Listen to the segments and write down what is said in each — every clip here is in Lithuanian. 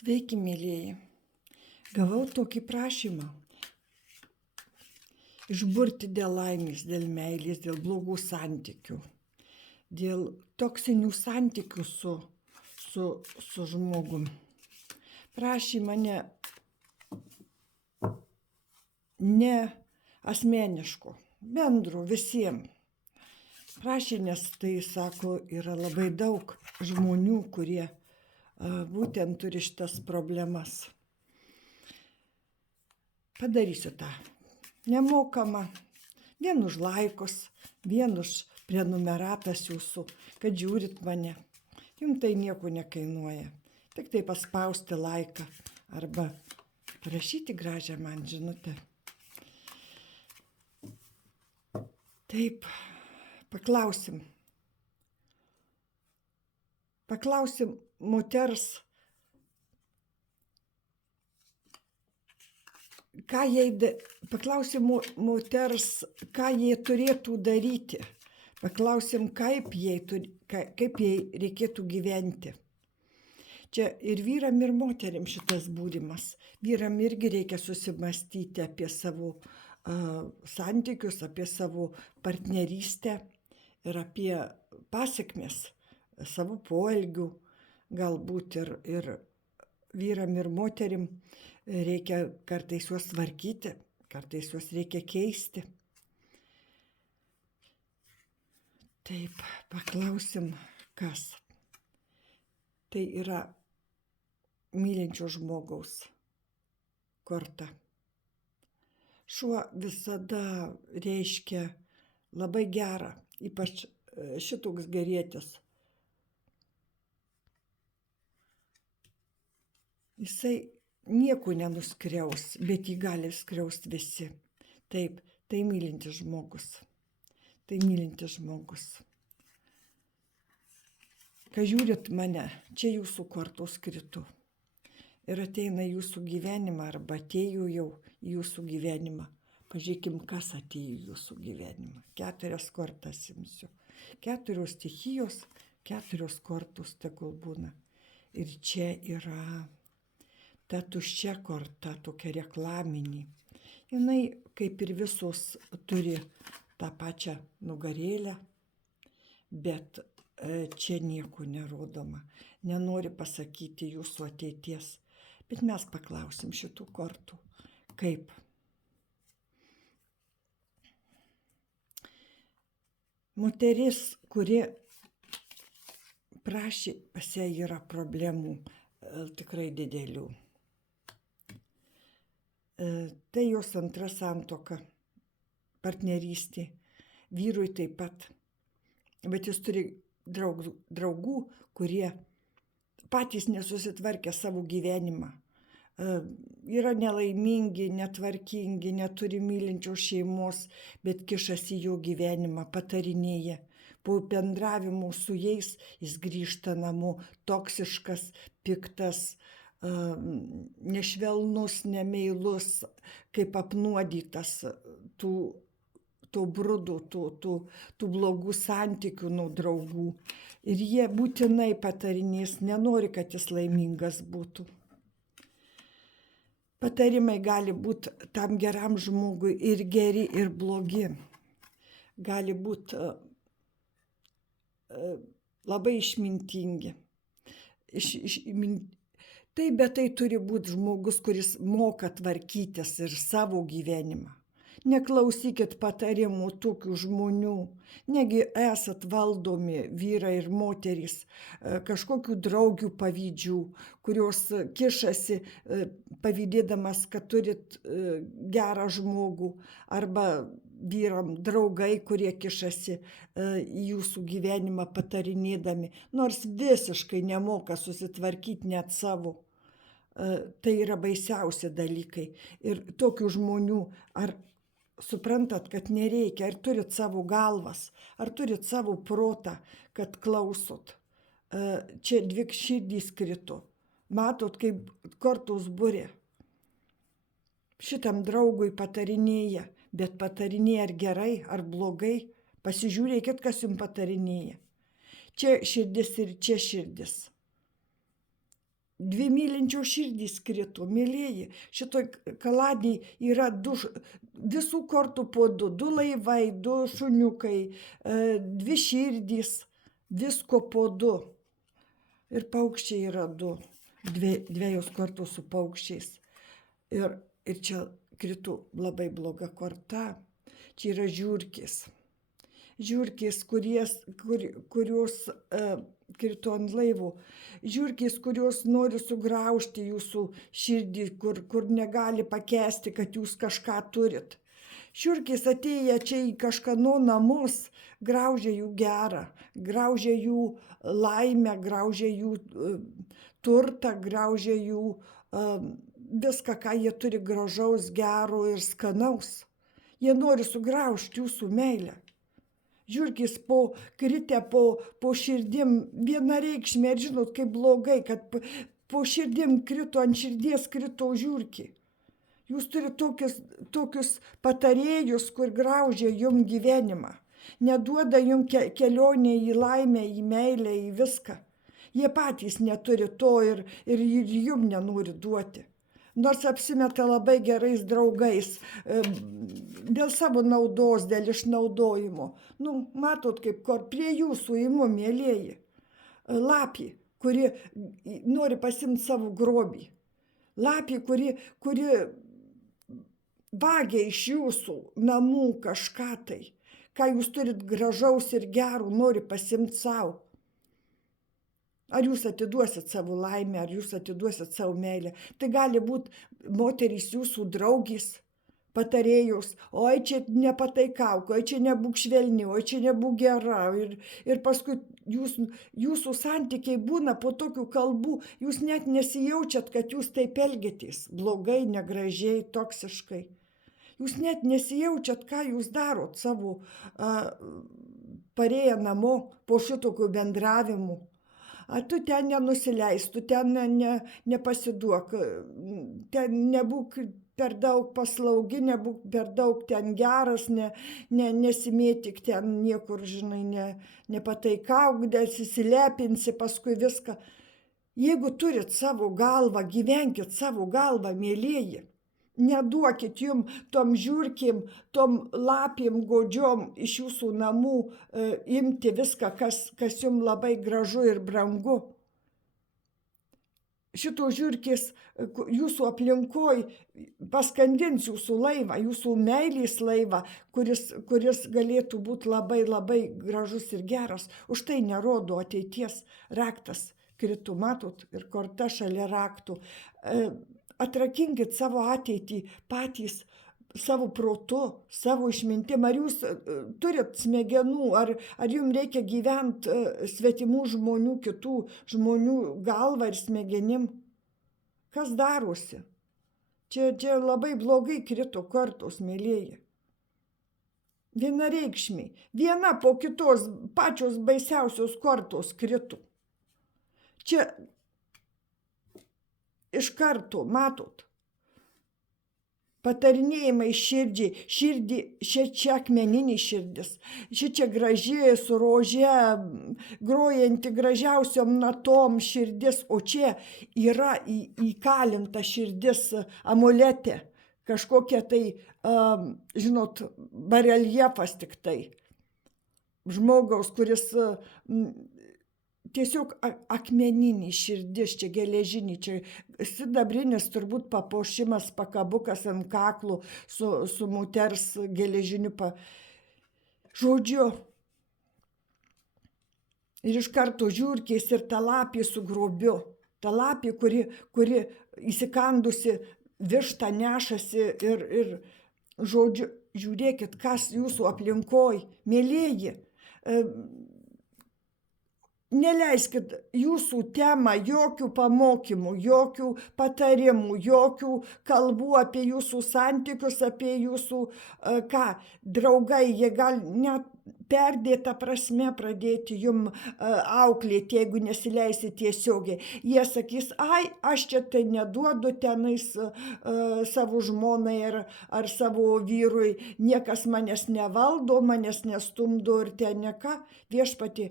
Sveiki, mėlyjeji. Gavau tokį prašymą išburti dėl laimės, dėl meilės, dėl blogų santykių, dėl toksinių santykių su žmogum. Prašė mane ne asmeniško, bendro visiems. Prašė, nes tai, sako, yra labai daug žmonių, kurie būtent turi šitas problemas. Padarysiu tą. Nemokama. Vien už laikus, vien už prenumeratas jūsų, kad žiūrit mane. Jums tai nieko nekainuoja. Tik tai paspausti laiką arba parašyti gražią man žinutę. Taip, paklausim moters, paklausim moters, ką jie turėtų daryti. Paklausim, kaip jai reikėtų gyventi. Čia ir vyram, ir moteriam šitas būrimas. Vyram irgi reikia susimastyti apie savo santykius, apie savo partnerystę ir apie pasekmes savo poelgių. Galbūt ir vyram, ir moterim reikia kartais juos tvarkyti, kartais juos reikia keisti. Taip, paklausim, kas. Tai yra mylinčio žmogaus korta. Šuo visada reiškia labai gerą, ypač šitoks gerietis. Jisai nieko nenuskriaus, bet jį gali skriaust visi. Taip, tai mylintis žmogus. Tai mylintis žmogus. Kai žiūrit mane, čia jūsų kortos kritu. Ir ateina jūsų gyvenimą, arba atėjo jau jūsų gyvenimą. Pažiūrėkim, kas atėjo jūsų gyvenimą. 4 kortas imsiu. 4 stichijos, 4 kortos tegul būna. Ir čia yra ta tuščia korta, tokia reklaminė. Jinai, kaip ir visos, turi tą pačią nugarėlę, bet čia nieko nerodoma. Nenori pasakyti jūsų ateities. Bet mes paklausim šitų kortų. Kaip? Moteris, kuri prašė, pas ją yra problemų tikrai didelių. Tai jos antra santuoka, partnerystė, vyrui taip pat. Bet jis turi draugų, kurie patys nesusitvarkė savo gyvenimą. Yra nelaimingi, netvarkingi, neturi mylinčios šeimos, bet kišasi jo gyvenimą, patarinėja. Po bendravimo su jais jis grįžta namo toksiškas, piktas, nešvelnus, nemeilus, kaip apnuodytas tų brudų, tų blogų santykių nuo draugų. Ir jie būtinai patarinės, nenori, kad jis laimingas būtų. Patarimai gali būti tam geram žmogui ir geri, ir blogi. Gali būti labai išmintingi. Taip, bet tai turi būti žmogus, kuris moka tvarkytis ir savo gyvenimą. Neklausykit patarimų tokių žmonių. Negi esat valdomi vyrai ir moterys kažkokių draugių pavydžių, kurios kišasi pavydėdamas, kad turit gerą žmogų, arba vyram draugai, kurie kišasi į jūsų gyvenimą patarinėdami, nors visiškai nemoka susitvarkyti net savo. Tai yra baisiausi dalykai. Ir tokių žmonių, ar suprantat, kad nereikia, ar turit savo galvas, ar turit savo protą, kad klausot. Čia 2 širdys krito. Matot, kaip kortos būrė. Šitam draugui patarinėja, bet patarinėja ar gerai, ar blogai. Pasižiūrėkit, kas jums patarinėja. Čia širdis ir čia širdis. Dvi mylinčios širdys krito, mėlieji. Šitoj kaladėj yra visų kortų po du laivai, 2 šuniukai, 2 širdys, visko po 2. Ir paukščiai yra 2, 2 kortos su paukščiais. Ir čia krito labai bloga korta. Čia yra žiurkės. Žiurkės, kurios krito ant laivo. Žiurkės, kurios nori sugraužti jūsų širdį, kur negali pakęsti, kad jūs kažką turit. Žiurkės atėję čia į kažkano namus, graužia jų gerą, graužia jų laimę, graužia jų turtą, graužia jų viską, ką jie turi gražaus, gero ir skanaus. Jie nori sugraužti jūsų meilę. Žiurkės kritę po širdim vienareikšmiai, ir žinot, kaip blogai, kad po širdim krito, ant širdies krito žiurkė. Jūs turite tokius patarėjus, kur graužia jum gyvenimą. Neduoda jum kelionę į laimę, į meilę, į viską. Jie patys neturi to ir jum nenori duoti. Nors apsimeta labai gerais draugais, dėl savo naudos, dėl išnaudojimo. Matot, kaip prie jūsų imu, mėlieji, lapį, kuri nori pasimti savo grobį. Lapį, kuri vagia iš jūsų namų kažką tai, ką jūs turit gražaus ir gerų, nori pasimti savo. Ar jūs atiduosit savo laimę, ar jūs atiduosit savo meilę. Tai gali būti moterys jūsų draugys, patarėjus. Oi, čia nepataikauk, oi, čia nebūk švelni, oi, čia nebūk gera. Ir paskui jūsų santykiai būna po tokių kalbų, jūs net nesijaučiat, kad jūs taip elgiatės. Blogai, negražiai, toksiškai. Jūs net nesijaučiat, ką jūs darot savo parėję namo po šitokių bendravimų. Tu ten nenusileist, tu ten nepasiduok, ten nebūk per daug paslaugi, nebūk per daug ten geras, nesimėtik ten niekur, žinai, nepataikauk, įsilepinsi paskui viską. Jeigu turit savo galvą, gyvenkit savo galvą, mėlieji. Neduokit jum tom žiurkėm, tom lapėm godžiom iš jūsų namų imti viską, kas jum labai gražu ir brangu. Šito žiurkės jūsų aplinkoj paskandins jūsų laivą, jūsų meilės laivą, kuris galėtų būti labai labai gražus ir geras. Už tai nerodo ateities raktas. Krito, matot, ir korta šalia raktų. Atrakinkit savo ateitį patys, savo protu, savo išmintim. Ar jūs turit smegenų, ar jums reikia gyventi svetimų žmonių, kitų žmonių galvą ir smegenim? Kas darosi? Čia labai blogai krito kortos, mėlieji. Vienareikšmiai. Viena po kitos pačios baisiausios kortos krito. Čia iš karto, matot, patarinėjimai širdžiai, čia akmeninė širdis, čia graži, su rože, grojanti gražiausiom natom širdis, o čia yra įkalinta širdis amuletė, kažkokia tai, žinot, bareljefas tik tai, žmogaus, kuris tiesiog akmeninį širdis, čia geležinį, čia sidabrinis turbūt papuošimas, pakabukas ant kaklų su moters geležiniu žodžiu. Ir iš karto žiurkės ir ta lapė su grobiu. Ta lapė, kuri įsikandusi vištą nešasi ir žodžiu, žiūrėkit, kas jūsų aplinkoj, mėlieji. Neleiskit jūsų temą, jokių pamokymų, jokių patarimų, jokių kalbų apie jūsų santykius, apie jūsų, draugai, jie gal net perdėta prasme pradėti jum auklėti, jeigu nesileisi tiesiogiai. Jie sakys, ai, aš čia tai neduodu tenais savo žmonai ar savo vyrui, niekas manęs nevaldo, manęs nestumdo ir ten ne ką. Viešpatį,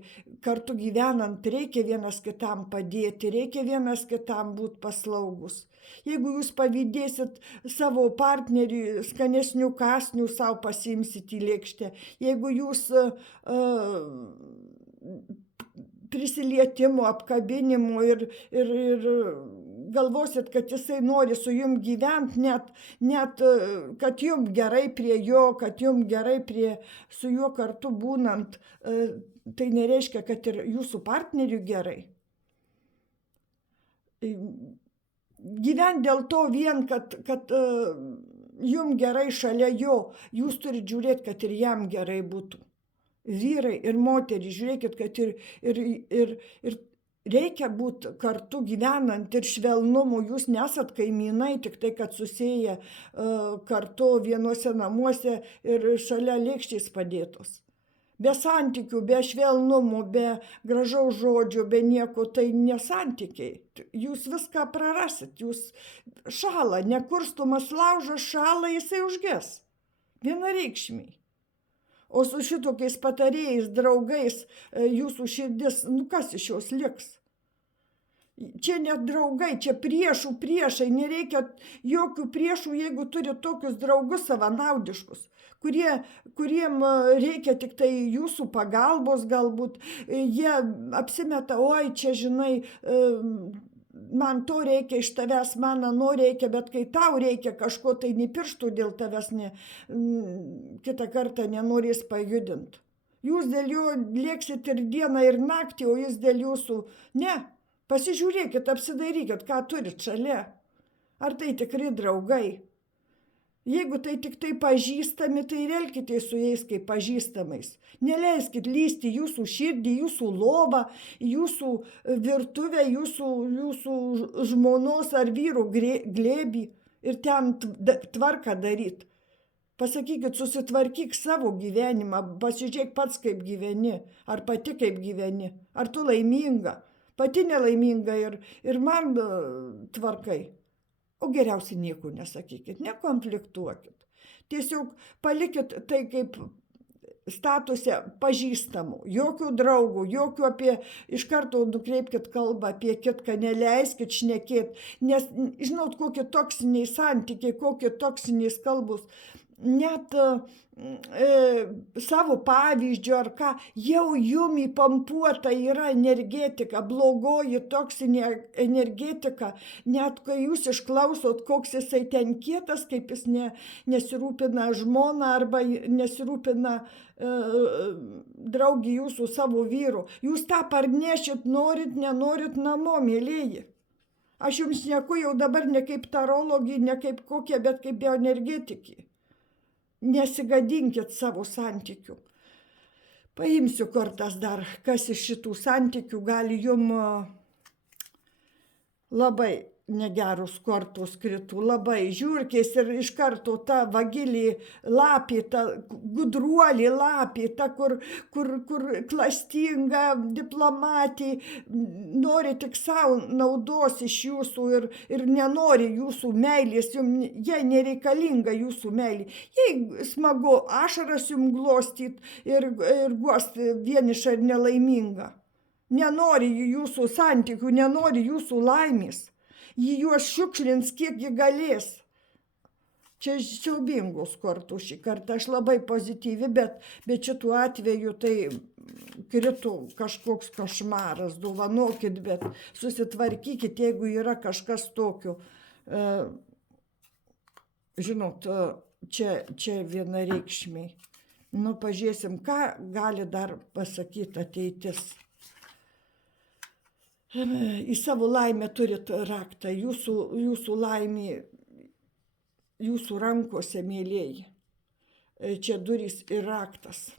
kartu gyvenant reikia vienas kitam padėti, reikia vienas kitam būti paslaugus. Jeigu jūs pavydėsit savo partnerį, skanesnių kąsnių savo pasiimsit į lėkštę, jeigu jūs prisilietimų, apkabinimų ir galvosit, kad jisai nori su jum gyventi, net kad jum gerai prie jo, kad jum gerai su juo kartu būnant, tai nereiškia, kad ir jūsų partneriui gerai. Gyvent dėl to vien, kad jum gerai šalia jo, jūs turit žiūrėti, kad ir jam gerai būtų. Vyrai ir moterys, žiūrėkit, kad ir reikia būti kartu gyvenant ir švelnumu, jūs nesat kaimynai, tik tai, kad susėję kartu vienuose namuose ir šalia lėkštės padėtos. Be santykių, be švelnumų, be gražaus žodžio, be nieko, tai nesantykiai. Jūs viską prarasit, jūs šąla, nekurstomas laužas šąla, jisai užges. Vienareikšmiai. O su šitokiais patarėjais, draugais, jūsų širdis, kas iš jos liks? Čia net draugai, čia priešai, nereikia jokių priešų, jeigu turi tokius draugus savanaudiškus, kuriem reikia tik tai jūsų pagalbos galbūt, jie apsimeta, oi, čia žinai, man to reikia iš tavęs, man ano reikia, bet kai tau reikia kažko, tai nei pirštų dėl tavęs kitą kartą nenorės pajudinti. Jūs dėl jo lėksit ir dieną, ir naktį, o jis dėl jūsų ne. Pasižiūrėkit, apsidairykit, ką turit šalia. Ar tai tikri draugai? Jeigu tai tik tai pažįstami, tai ir elkitės su jais kaip pažįstamais. Neleiskit lysti jūsų širdį, jūsų lovą, jūsų virtuvę, jūsų žmonos ar vyro glėbį ir ten tvarką daryt. Pasakykit, susitvarkyk savo gyvenimą, pasižiūrėk pats kaip gyveni, ar pati kaip gyveni, ar tu laiminga. Pati nelaiminga ir man tvarkai. O geriausiai nieko nesakykit, nekonfliktuokit. Tiesiog palikit tai kaip statuse pažįstamų, jokių draugų, jokių iš karto nukreipkit kalbą apie kitką, neleiskit šnekėt, nes žinot, kokie toksiniai santykiai, kokie toksiniai kalbos, net savo pavyzdžių ar ką, jau jum įpampuota yra energetika, blogoji toksinė energetika, net kai jūs išklausot, koks jisai ten kietas, kaip jis nesirūpina žmona arba nesirūpina draugį jūsų savo vyru. Jūs tą parnešit, norit, nenorit namo, mėlėji. Aš jums šneku jau dabar ne kaip tarologija, ne kaip kokia, bet kaip bioenergetikė. Nesigadinkit savo santykių. Paimsiu kortas dar, kas iš šitų santykių gali jum labai negerus kortos kritų, labai žiurkės ir iš karto ta vagilė lapė, ta gudruolė lapė, ta, kur klastinga diplomatė, nori tik savo naudos iš jūsų ir nenori jūsų meilės, jai nereikalinga jūsų meilė. Jei smagu ašaras jums glostyt ir guosti vienišą ir nelaimingą. Nenori jūsų santykių, nenori jūsų laimės. Ji juos šiukšlins, kiek ji galės. Čia siaubingos kortų šį kartą. Aš labai pozityvi, bet šituo atveju tai krito kažkoks košmaras. Dovanokit, bet susitvarkykit, jeigu yra kažkas tokio. Žinot, čia vienareikšmiai. Pažiūrėsim, ką gali dar pasakyti ateitis. Į savo laimę turit raktą, jūsų laimė jūsų rankose, mėlieji. Čia durys ir raktas.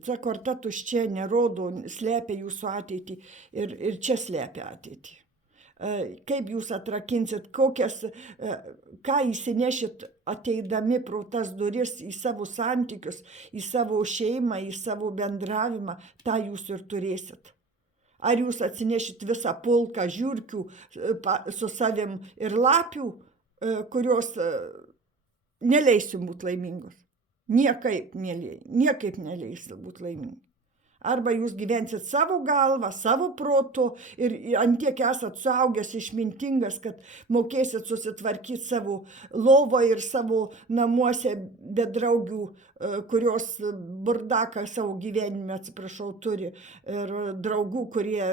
Ta korta tuščia nerodo, slepia jūsų ateitį ir čia slepia ateitį. kaip jūs atrakinsit, ką įsinešit ateidami pro tas duris į savo santykius, į savo šeimą, į savo bendravimą, tą jūs ir turėsit. Ar jūs atsinešit visą pulką žiurkių su savim ir lapių, kurios neleis jums būti laimingos. Niekaip, mėlyje, niekaip neleis būti laimingi. Arba jūs gyvensit savo galvą, savo protu ir antiek esat suaugęs, išmintingas, kad mokėsit susitvarkyti savo lovą ir savo namuose be draugių, kurios burdaką savo gyvenime, atsiprašau, turi, ir draugų, kurie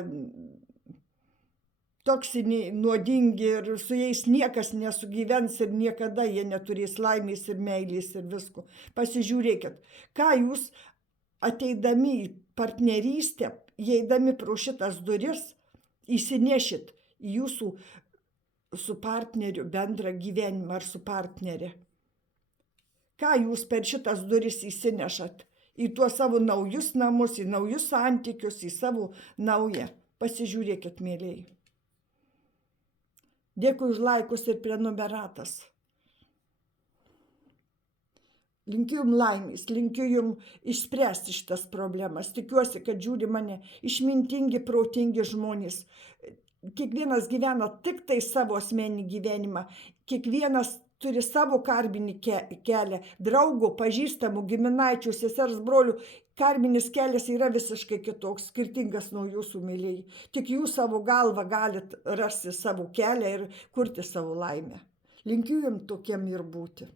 toksiniai, nuodingi ir su jais niekas nesugyvens ir niekada jie neturės laimės ir meilės ir visko. Pasižiūrėkit, ką jūs ateidami į partnerystę, įeidami pro šitas duris, įsinešit į jūsų su partneriu bendrą gyvenimą ar su partnerė. Ką jūs per šitas duris įsinešat į tuos savo naujus namus, į naujus santykius, į savo naują. Pasižiūrėkit, mėlyjei. Dėkui už laikus ir prenumeratas. Linkiu jums laimės, linkiu jums išspręsti šitas problemas. Tikiuosi, kad žiūri mane išmintingi, protingi žmonės. Kiekvienas gyvena tik tai savo asmeninį gyvenimą. Kiekvienas turi savo karminį kelią. Draugų, pažįstamų, giminaičių, sesers, brolių. Karminis kelias yra visiškai kitoks, skirtingas nuo jūsų, mylėjai. Tik jūs savo galvą galit rasti savo kelią ir kurti savo laimę. Linkiu jums tokiem ir būti.